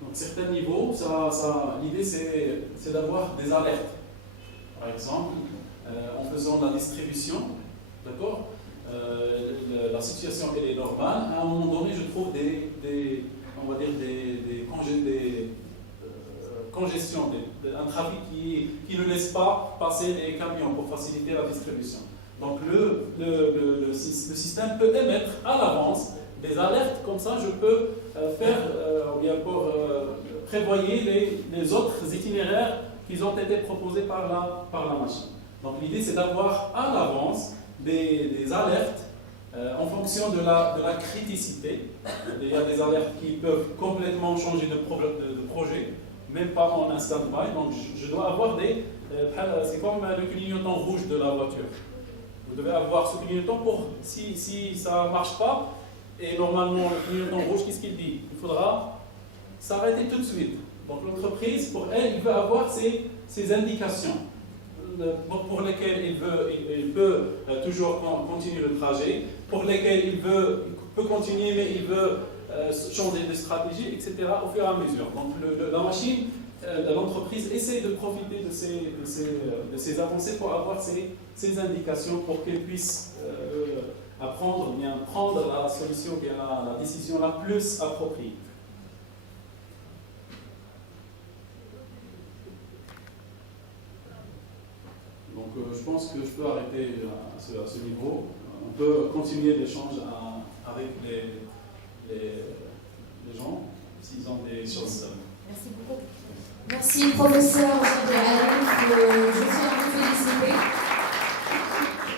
Donc, certains niveaux, l'idée c'est d'avoir des alertes. Par exemple, en faisant la distribution, d'accord, la situation elle est normale. À un moment donné, je trouve on va dire des congestions, un trafic qui ne laisse pas passer les camions pour faciliter la distribution. Donc le système peut émettre à l'avance des alertes, comme ça je peux ou bien pour prévoyer les autres itinéraires qui ont été proposés par la machine. Donc l'idée c'est d'avoir à l'avance des alertes en fonction de la criticité. Il y a des alertes qui peuvent complètement changer de projet, même pas en un stand-by. Donc je dois avoir c'est comme le clignotant rouge de la voiture. Vous devez avoir ce clignotant pour, si ça ne marche pas, et normalement le clignotant rouge, qu'est-ce qu'il dit? Il faudra s'arrêter tout de suite. Donc l'entreprise, pour elle, il veut avoir ces indications pour lesquelles il peut toujours continuer le trajet, pour lesquelles il peut continuer mais il veut changer de stratégie, etc. au fur et à mesure. Donc la machine, l'entreprise essaie de profiter de ces avancées pour avoir ces indications pour qu'elle puisse prendre la solution, bien la décision la plus appropriée. Donc je pense que je peux arrêter à ce niveau. On peut continuer l'échange avec les gens s'ils ont des choses. Merci beaucoup. Merci professeur Jean-Pierre.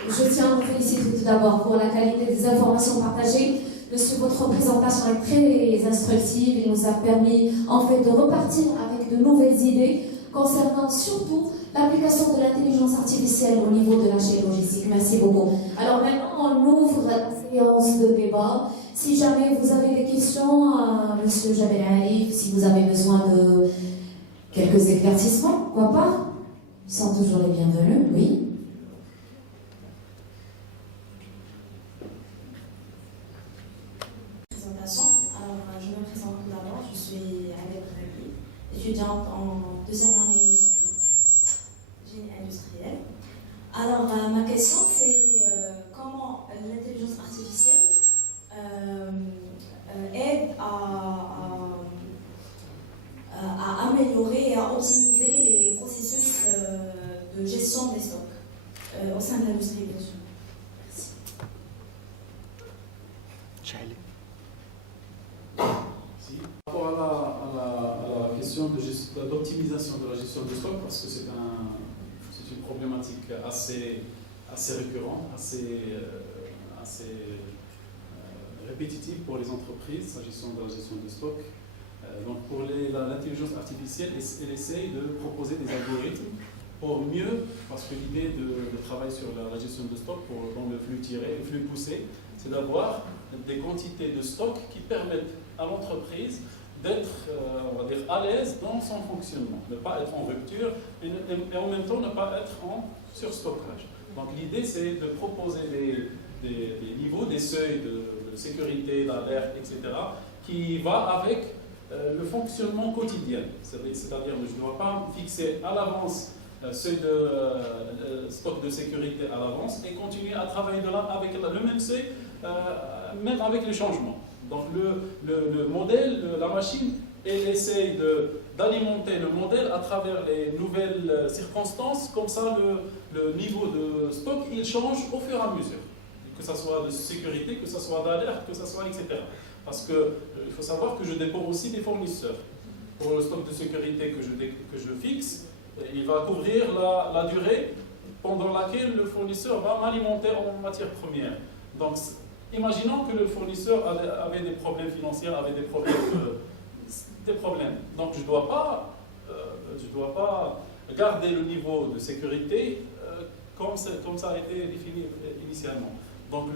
Je tiens à vous féliciter tout d'abord pour la qualité des informations partagées. Votre présentation est très instructive. Il nous a permis en fait de repartir avec de nouvelles idées concernant surtout l'application de l'intelligence artificielle au niveau de la chaîne logistique. Merci beaucoup. Alors maintenant, on ouvre la séance de débat. Si jamais vous avez des questions à M. Jabel Arif, si vous avez besoin de quelques éclaircissements, pourquoi pas? Ils sont toujours les bienvenus, oui. Alors, je me présente tout d'abord, je suis Adèle Rabi, étudiante en deuxième année ici, génie industriel. Alors, ma question c'est comment l'intelligence artificielle aide à améliorer et à optimiser les processus de gestion des stocks au sein de l'industrie, bien sûr. Merci. Par rapport à la question d'optimisation de la gestion de stock, parce que c'est une problématique assez récurrente, assez répétitive pour les entreprises, s'agissant de la gestion de stock. Donc pour l'intelligence artificielle, elle essaye de proposer des algorithmes pour mieux, parce que l'idée de travail sur la gestion de stock dans le flux tiré, le flux poussé, c'est d'avoir des quantités de stock qui permettent à l'entreprise d'être, on va dire, à l'aise dans son fonctionnement, ne pas être en rupture et en même temps ne pas être en surstockage. Donc l'idée c'est de proposer des niveaux, des seuils de sécurité, d'alerte, etc. qui va avec le fonctionnement quotidien. C'est-à-dire que je ne dois pas fixer à l'avance seuil de stock de sécurité à l'avance et continuer à travailler avec le même seuil, même avec les changements. Donc le modèle, la machine, elle essaye d'alimenter le modèle à travers les nouvelles circonstances, comme ça le niveau de stock il change au fur et à mesure, que ce soit de sécurité, que ce soit d'alerte, que ce soit etc. Parce qu'il faut savoir que je dépends aussi des fournisseurs. Pour le stock de sécurité que je fixe, il va couvrir la durée pendant laquelle le fournisseur va m'alimenter en matière première. Donc, imaginons que le fournisseur avait des problèmes financiers, avait des problèmes. Donc, je ne dois pas garder le niveau de sécurité comme ça a été défini initialement. Donc,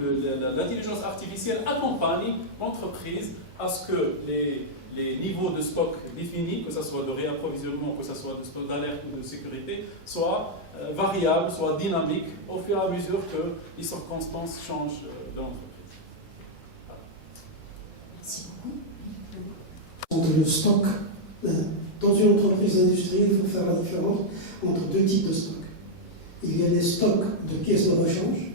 l'intelligence artificielle accompagne l'entreprise à ce que les niveaux de stock définis, que ce soit de réapprovisionnement, que ce soit de stock d'alerte ou de sécurité, soient variables, soient dynamiques au fur et à mesure que les circonstances changent de l'entreprise. Merci beaucoup. Entre le stock, dans une entreprise industrielle, il faut faire la différence entre deux types de stocks. Il y a les stocks de pièces de rechange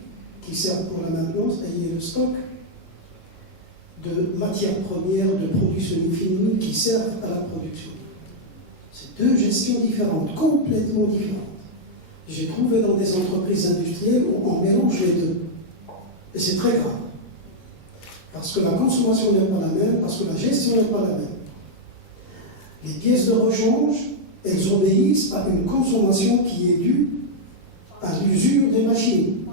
qui servent pour la maintenance et il y a le stock de matières premières, de produits semi-finis qui servent à la production. C'est deux gestions différentes, complètement différentes. J'ai trouvé dans des entreprises industrielles où on mélange les deux. Et c'est très grave. Parce que la consommation n'est pas la même, parce que la gestion n'est pas la même. Les pièces de rechange, elles obéissent à une consommation qui est due à l'usure des machines.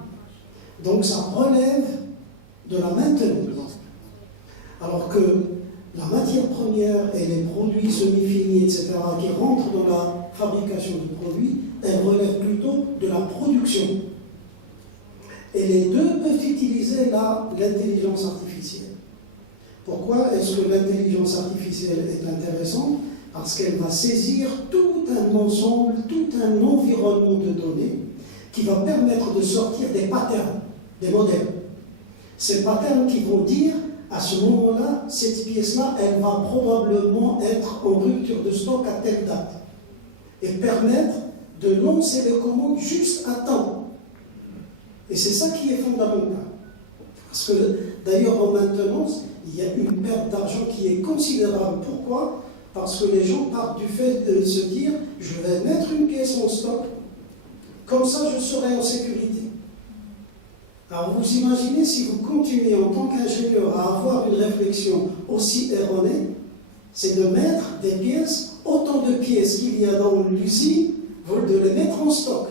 Donc ça relève de la maintenance. Alors que la matière première et les produits semi-finis, etc., qui rentrent dans la fabrication du produit, elles relèvent plutôt de la production. Et les deux peuvent utiliser l'intelligence artificielle. Pourquoi est-ce que l'intelligence artificielle est intéressante? Parce qu'elle va saisir tout un ensemble, tout un environnement de données qui va permettre de sortir des patterns, des modèles. Ces patterns qui vont dire, à ce moment-là, cette pièce-là, elle va probablement être en rupture de stock à telle date. Et permettre de lancer les commandes juste à temps. Et c'est ça qui est fondamental. Parce que, d'ailleurs, en maintenance, il y a une perte d'argent qui est considérable. Pourquoi? Parce que les gens partent du fait de se dire, je vais mettre une pièce en stock, comme ça je serai en sécurité. Alors vous imaginez si vous continuez en tant qu'ingénieur à avoir une réflexion aussi erronée, c'est de mettre des pièces, autant de pièces qu'il y a dans l'usine, de les mettre en stock.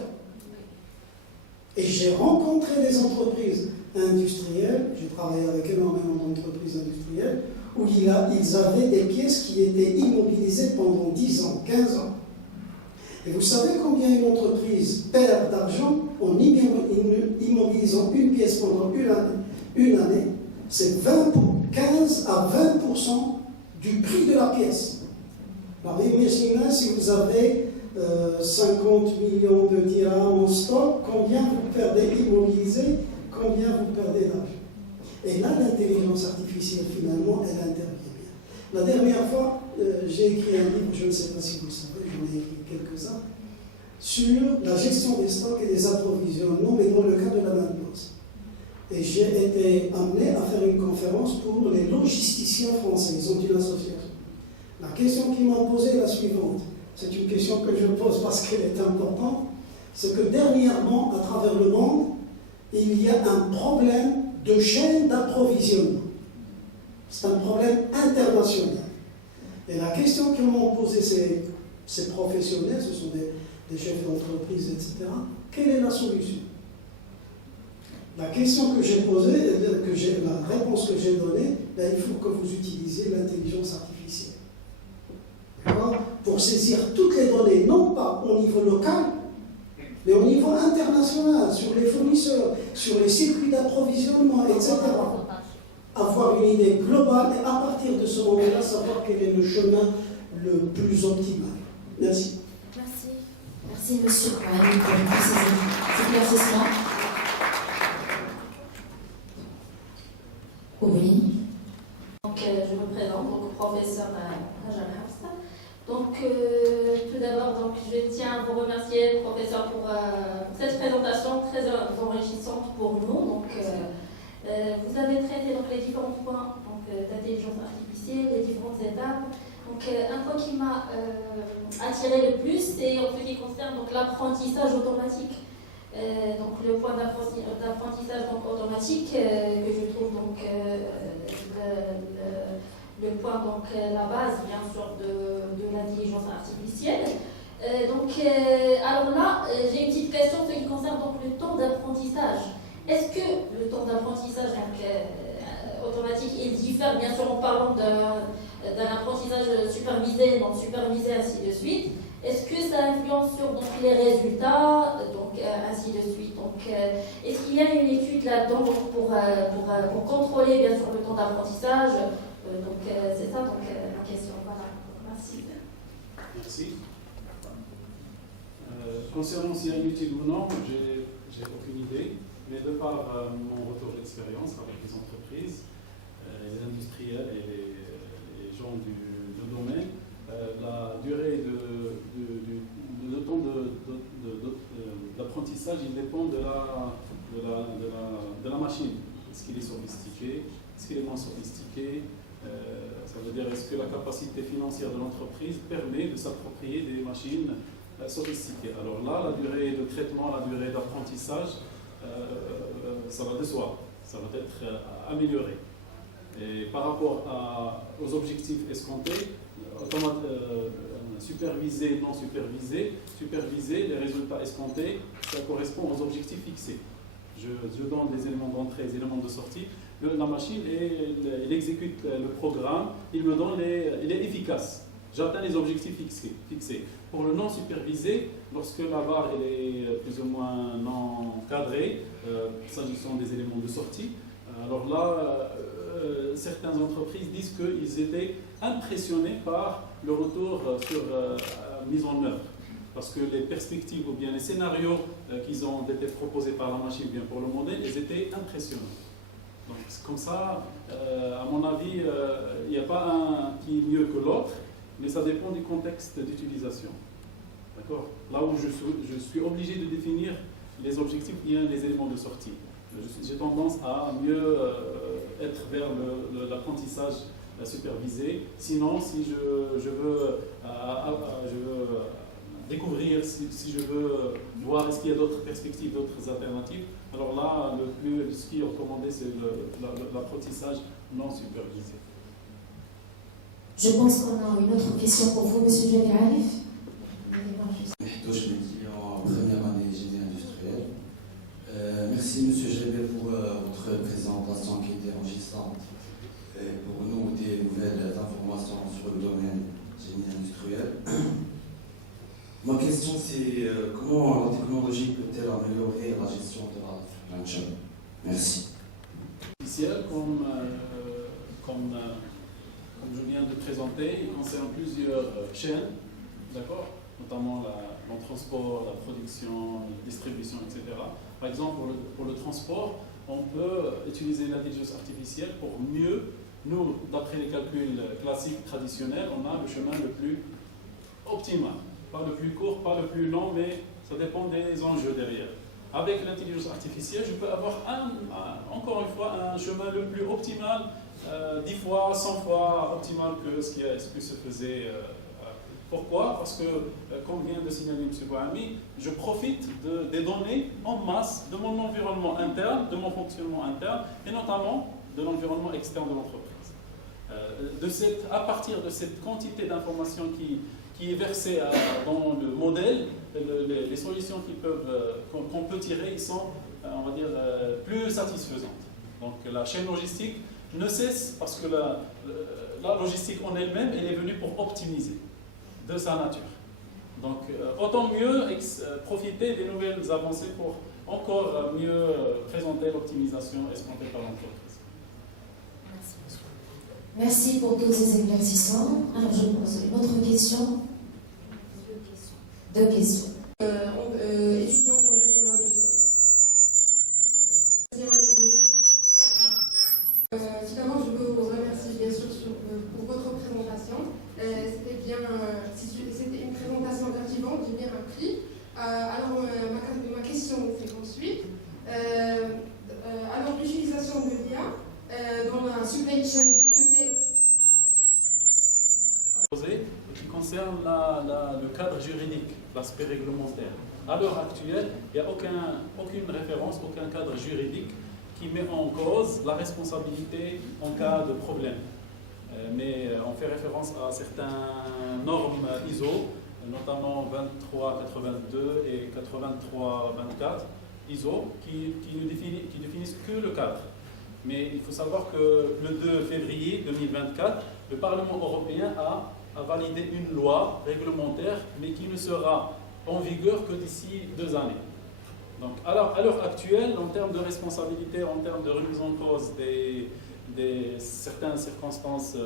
Et j'ai rencontré des entreprises industrielles, j'ai travaillé avec énormément d'entreprises industrielles, où ils avaient des pièces qui étaient immobilisées pendant 10 ans, 15 ans. Et vous savez combien une entreprise perd d'argent en immobilisant une pièce pendant une année? C'est 15 à 20% du prix de la pièce. Alors imaginez si vous avez 50 millions de dirhams en stock, combien vous perdez immobilisé, combien vous perdez d'argent. Et là, l'intelligence artificielle, finalement, elle intervient bien. La dernière fois, j'ai écrit un livre, je ne sais pas si vous le savez, j'en ai écrit quelques-uns, sur la gestion des stocks et des approvisionnements, mais dans le cas de la maintenance. Et j'ai été amené à faire une conférence pour les logisticiens français, ils ont une association. La question qu'ils m'ont posée est la suivante. C'est une question que je pose parce qu'elle est importante. C'est que dernièrement, à travers le monde, il y a un problème de chaîne d'approvisionnement. C'est un problème international. Et la question que m'ont posée ces professionnels, ce sont des chefs d'entreprise, etc., quelle est la solution? La question que j'ai posée, la réponse que j'ai donnée, ben, il faut que vous utilisiez l'intelligence artificielle. Pour saisir toutes les données, non pas au niveau local, mais au niveau international, sur les fournisseurs, sur les circuits d'approvisionnement, etc. Avoir une idée globale et à partir de ce moment-là, savoir quel est le chemin le plus optimal. Merci. Merci. Merci, monsieur, pour ces éclaircissements. Oui. Donc, je me présente, donc professeur Hajar Hafsa. Donc, tout d'abord, je tiens à vous remercier, professeur, pour cette présentation très enrichissante pour nous. Donc, vous avez traité donc, les différents points d'intelligence artificielle, les différentes étapes. Donc, un point qui m'a attiré le plus, c'est en ce qui concerne l'apprentissage automatique. Donc, le point d'apprentissage automatique que je trouve le point, la base bien sûr de l'intelligence artificielle. Alors là, j'ai une petite question en ce qui concerne le temps d'apprentissage. Est-ce que le temps d'apprentissage automatique il diffère bien sûr en parlant d'un apprentissage supervisé, non supervisé, ainsi de suite? Est-ce que ça influence sur les résultats, ainsi de suite? Est-ce qu'il y a une étude là-dedans pour contrôler bien sûr le temps d'apprentissage? C'est ça la question. Voilà. Merci. Merci. Concernant s'il y a une étude ou non, j'ai aucune idée, mais de par mon retour d'expérience avec les entreprises, les industriels et les gens du domaine, la durée le temps d'apprentissage, il dépend de la machine. Est-ce qu'il est sophistiqué? Est-ce qu'il est moins sophistiqué? Ça veut dire, est-ce que la capacité financière de l'entreprise permet de s'approprier des machines sophistiquées? Alors là, la durée de traitement, la durée d'apprentissage, ça va de soi. Ça va être amélioré. Et par rapport aux objectifs escomptés, supervisé, non supervisé, les résultats escomptés, ça correspond aux objectifs fixés. Je donne des éléments d'entrée, des éléments de sortie. La machine, elle exécute le programme, il est efficace. J'atteins les objectifs fixés. Pour le non supervisé, lorsque la barre elle est plus ou moins non cadrée, s'agissant des éléments de sortie, alors là, certaines entreprises disent qu'ils étaient impressionnés par le retour sur mise en œuvre. Parce que les perspectives ou bien les scénarios qui ont été proposés par la machine ou bien pour le modèle, ils étaient impressionnants. Donc comme ça, à mon avis, il n'y a pas un qui est mieux que l'autre, mais ça dépend du contexte d'utilisation. D'accord ? Là où je suis obligé de définir les objectifs, il y a les éléments de sortie. J'ai tendance à mieux être vers l'apprentissage supervisé. Sinon, si je veux découvrir, si je veux voir est-ce qu'il y a d'autres perspectives, d'autres alternatives, alors là, ce qui est recommandé, c'est l'apprentissage non supervisé. Je pense qu'on a une autre question pour vous, M. Jamil Arif. En première année génie industriel. Merci M. Jamil pour votre présentation qui était enrichissante et pour nous des nouvelles informations sur le domaine génie industriel. Ma question c'est comment la technologie peut-elle améliorer la gestion de la supply chain? Merci. Comme je viens de présenter, il concerne plusieurs chaînes, d'accord, notamment le transport, la production, la distribution, etc. Par exemple, pour le transport, on peut utiliser l'intelligence artificielle pour mieux, nous, d'après les calculs classiques traditionnels, on a le chemin le plus optimal. Pas le plus court, pas le plus long, mais ça dépend des enjeux derrière. Avec l'intelligence artificielle, je peux avoir encore une fois un chemin le plus optimal, 10 fois, 100 fois optimal que ce que se faisait. Pourquoi? Parce que, comme vient de signaler M. Bouhami, je profite des données en masse de mon environnement interne, de mon fonctionnement interne, et notamment de l'environnement externe de l'entreprise. À partir de cette quantité d'informations qui est versée dans le modèle, les solutions qu'on peut tirer, ils sont, on va dire, plus satisfaisantes. Donc la chaîne logistique ne cesse, parce que la logistique en elle-même, elle est venue pour optimiser de sa nature. Donc autant mieux profiter des nouvelles avancées pour encore mieux présenter l'optimisation escomptée par l'entreprise. Merci pour tous ces éclaircissements. Alors je pose une autre question. Deux questions. Étudiante en deuxième année. Finalement, je veux vous remercier bien sûr pour votre présentation. C'était une présentation captivante, j'ai bien appris. Alors, ma question c'est comme suit. Alors, l'utilisation de l'IA dans la supply chain, qui concerne le cadre juridique, l'aspect réglementaire. À l'heure actuelle, il n'y a aucune référence, aucun cadre juridique qui met en cause la responsabilité en cas de problème. Mais on fait référence à certaines normes ISO, notamment 2382 et 8324 ISO, qui ne définissent que le cadre. Mais il faut savoir que le 2 février 2024, le Parlement européen a validé une loi réglementaire, mais qui ne sera en vigueur que d'ici 2 années. Donc, à l'heure actuelle, en termes de responsabilité, en termes de remise en cause certaines circonstances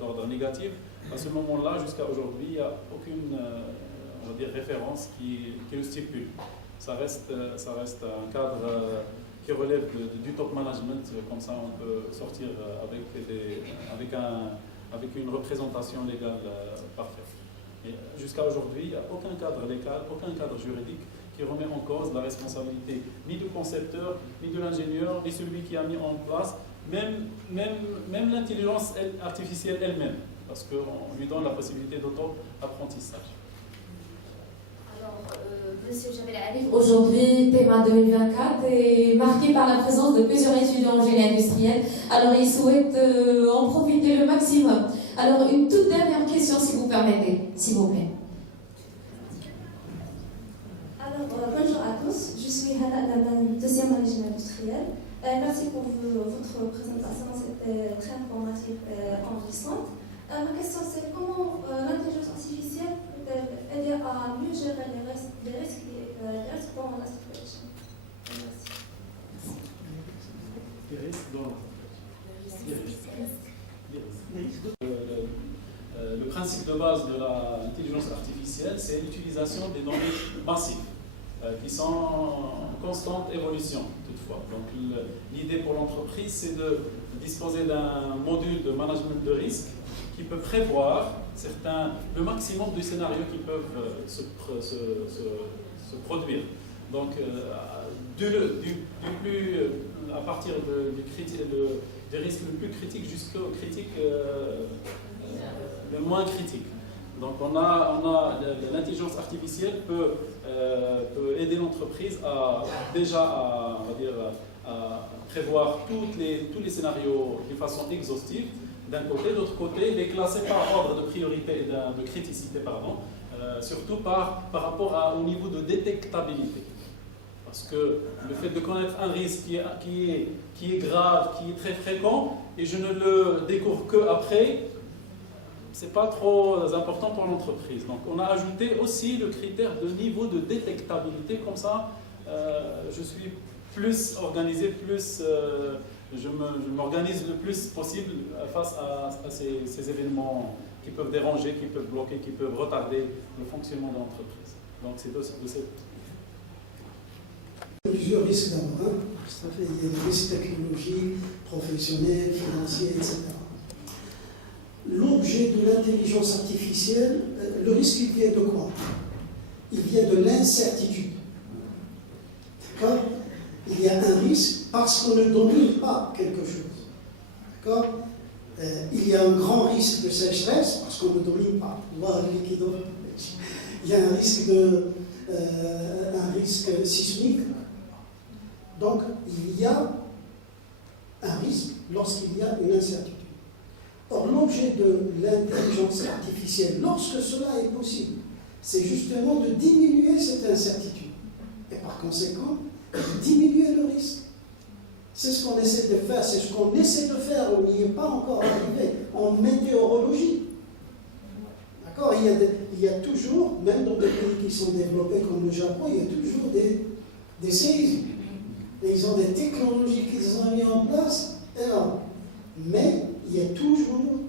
d'ordre négatif, à ce moment-là, jusqu'à aujourd'hui, il n'y a aucune on va dire, référence qui le stipule. Ça reste un cadre qui relève du top management, comme ça on peut sortir avec une représentation légale parfaite. Et jusqu'à aujourd'hui, il n'y a aucun cadre légal, aucun cadre juridique qui remet en cause la responsabilité ni du concepteur, ni de l'ingénieur, ni celui qui a mis en place, même l'intelligence artificielle elle-même, parce qu'on lui donne la possibilité d'auto-apprentissage. Alors, Monsieur Jabel Arif. Aujourd'hui, TEMA 2024 est marqué par la présence de plusieurs étudiants en génie industriel. Alors, ils souhaitent en profiter le maximum. Alors, une toute dernière question, si vous permettez, s'il vous plaît. Alors, bonjour à tous, je suis Hana Daman, deuxième année génie industriel. Merci pour votre présentation, c'était très informatif et enrichissante. Ma question c'est comment l'intelligence artificielle peut aider à mieux gérer les risques dans la supply chain. Merci. Les risques dans le principe de base de l'intelligence artificielle, c'est l'utilisation des données massives qui sont en constante évolution toutefois. Donc l'idée pour l'entreprise, c'est de disposer d'un module de management de risque qui peut prévoir le maximum de scénarios qui peuvent se produire. Donc, à partir des risques le plus critique jusqu'au critique le moins critique. Donc, l'intelligence artificielle peut aider l'entreprise à prévoir tous les scénarios d'une façon exhaustive. D'un côté, de l'autre côté, les classer par ordre de priorité et de criticité, surtout par rapport au niveau de détectabilité. Parce que le fait de connaître un risque qui est grave, qui est très fréquent, et je ne le découvre qu'après, ce n'est pas trop important pour l'entreprise. Donc on a ajouté aussi le critère de niveau de détectabilité, comme ça je suis plus organisé, je m'organise le plus possible face à ces événements qui peuvent déranger, qui peuvent bloquer, qui peuvent retarder le fonctionnement de l'entreprise. Donc c'est de cette... Plusieurs risques d'abord. Il y a des risques technologiques, professionnels, financiers, etc. L'objet de l'intelligence artificielle, le risque, il vient de quoi? Il vient de l'incertitude. D'accord? Il y a un risque parce qu'on ne domine pas quelque chose. D'accord? Il y a un grand risque de sécheresse parce qu'on ne domine pas. Il y a un risque sismique. Donc, il y a un risque lorsqu'il y a une incertitude. Or, l'objet de l'intelligence artificielle, lorsque cela est possible, c'est justement de diminuer cette incertitude. Et par conséquent, diminuer le risque. C'est ce qu'on essaie de faire, c'est ce qu'on essaie de faire, on n'y est pas encore arrivé, en météorologie. D'accord? Il y a toujours, même dans des pays qui sont développés comme le Japon, il y a toujours des séismes. Et ils ont des technologies qu'ils ont mis en place, énormes. Mais il y a toujours,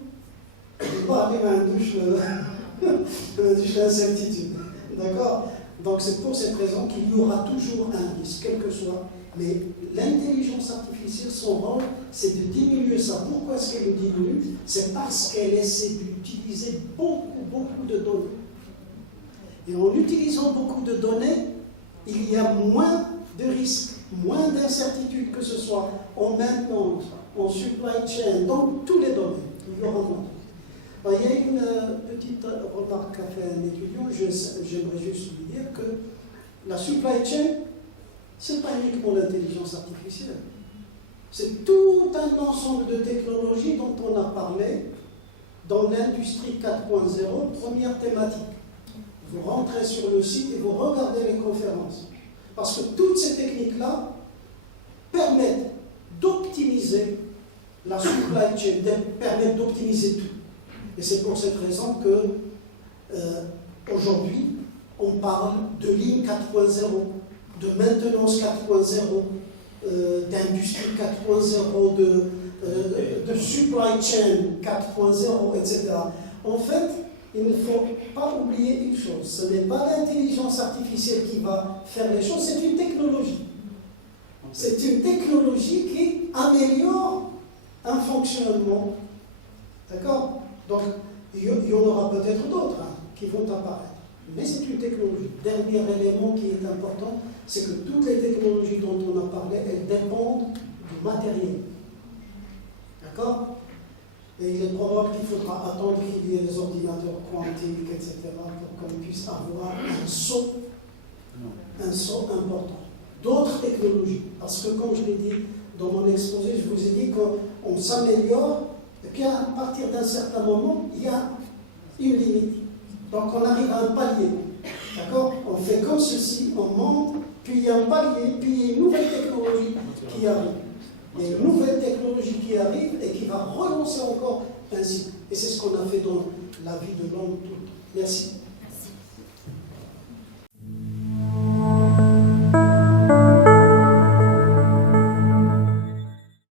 pas arriver à une douche d'incertitude. D'accord? Donc c'est pour cette raison qu'il y aura toujours un risque, quel que soit. Mais l'intelligence artificielle, son rôle, c'est de diminuer ça. Pourquoi est-ce qu'elle le diminue? C'est parce qu'elle essaie d'utiliser beaucoup de données. Et en utilisant beaucoup de données, il y a moins de risques, moins d'incertitudes, que ce soit en maintenance, en supply chain, dans tous les domaines. Il y aura moins. Alors, il y a une petite remarque qu'a fait un étudiant, j'aimerais juste lui dire que la supply chain, ce n'est pas uniquement l'intelligence artificielle. C'est tout un ensemble de technologies dont on a parlé dans l'industrie 4.0, première thématique. Vous rentrez sur le site et vous regardez les conférences. Parce que toutes ces techniques-là permettent d'optimiser la supply chain, permettent d'optimiser tout. Et c'est pour cette raison que aujourd'hui, on parle de ligne 4.0, de maintenance 4.0, d'industrie 4.0, de supply chain 4.0, etc. En fait, il ne faut pas oublier une chose, ce n'est pas l'intelligence artificielle qui va faire les choses, c'est une technologie. C'est une technologie qui améliore un fonctionnement. D'accord? Donc, il y en aura peut-être d'autres qui vont apparaître. Mais c'est une technologie. Dernier élément qui est important, c'est que toutes les technologies dont on a parlé, elles dépendent du matériel. D'accord? Et il est probable qu'il faudra attendre qu'il y ait des ordinateurs quantiques, etc., pour qu'on puisse avoir un saut un saut important. D'autres technologies, parce que comme je l'ai dit dans mon exposé, je vous ai dit qu'on s'améliore, et puis à partir d'un certain moment, il y a une limite. Donc on arrive à un palier. D'accord? On fait comme ceci, on monte, puis il y a un palier, puis il y a une nouvelle technologie qui arrive. Il y a une nouvelle technologie qui arrive et qui va relancer encore un cycle. Et c'est ce qu'on a fait dans la vie de l'homme tout le temps. Merci.